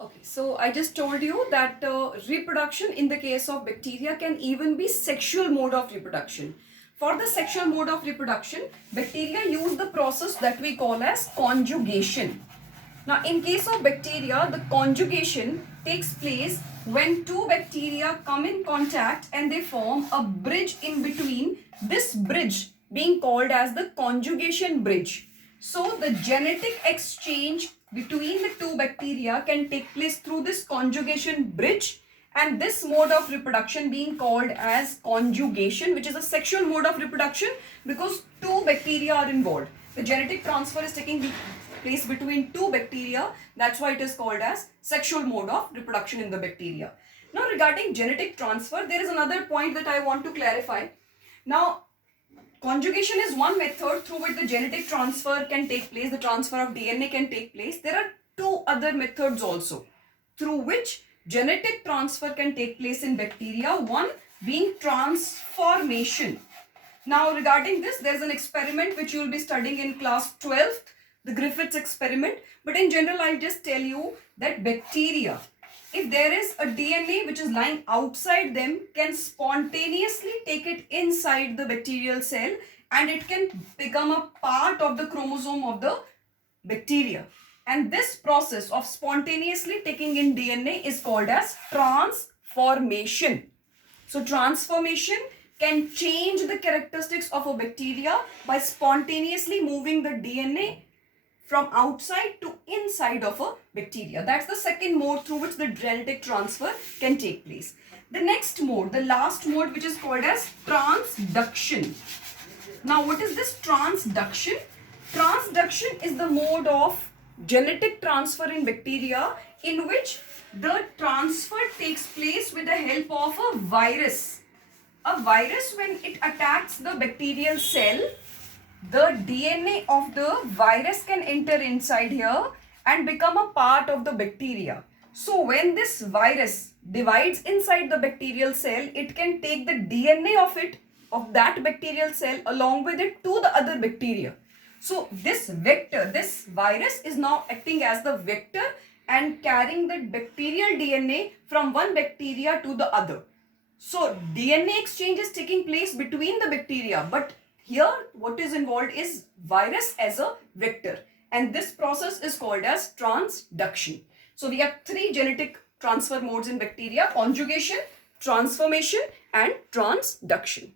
Okay, so I just told you that reproduction in the case of bacteria can even be sexual mode of reproduction. For the sexual mode of reproduction, bacteria use the process that we call as conjugation. Now, in case of bacteria, the conjugation takes place when two bacteria come in contact and they form a bridge in between, this bridge being called as the conjugation bridge. So, the genetic exchange between the two bacteria can take place through this conjugation bridge, and this mode of reproduction being called as conjugation, which is a sexual mode of reproduction because two bacteria are involved. The genetic transfer is taking place between two bacteria. That's why it is called as sexual mode of reproduction in the bacteria. Now, regarding genetic transfer, there is another point that I want to clarify. Now, conjugation is one method through which the genetic transfer can take place, the transfer of DNA can take place. There are two other methods also through which genetic transfer can take place in bacteria, one being transformation. Now, regarding this, there is an experiment which you will be studying in class 12th, the Griffiths experiment. But in general, I'll just tell you that bacteria, if there is a DNA which is lying outside them, can spontaneously take it inside the bacterial cell and it can become a part of the chromosome of the bacteria. And this process of spontaneously taking in DNA is called as transformation. So transformation can change the characteristics of a bacteria by spontaneously moving the DNA from outside to inside of a bacteria. That's the second mode through which the genetic transfer can take place. The next mode, the last mode, which is called as transduction. Now, what is this transduction? Transduction is the mode of genetic transfer in bacteria in which the transfer takes place with the help of a virus. A virus, when it attacks the bacterial cell, the DNA of the virus can enter inside here and become a part of the bacteria. So when this virus divides inside the bacterial cell, it can take the DNA of that bacterial cell along with it to the other bacteria. So this vector, this virus is now acting as the vector and carrying the bacterial DNA from one bacteria to the other. So DNA exchange is taking place between the bacteria, but here what is involved is virus as a vector, and this process is called as transduction. So we have three genetic transfer modes in bacteria: conjugation, transformation and transduction.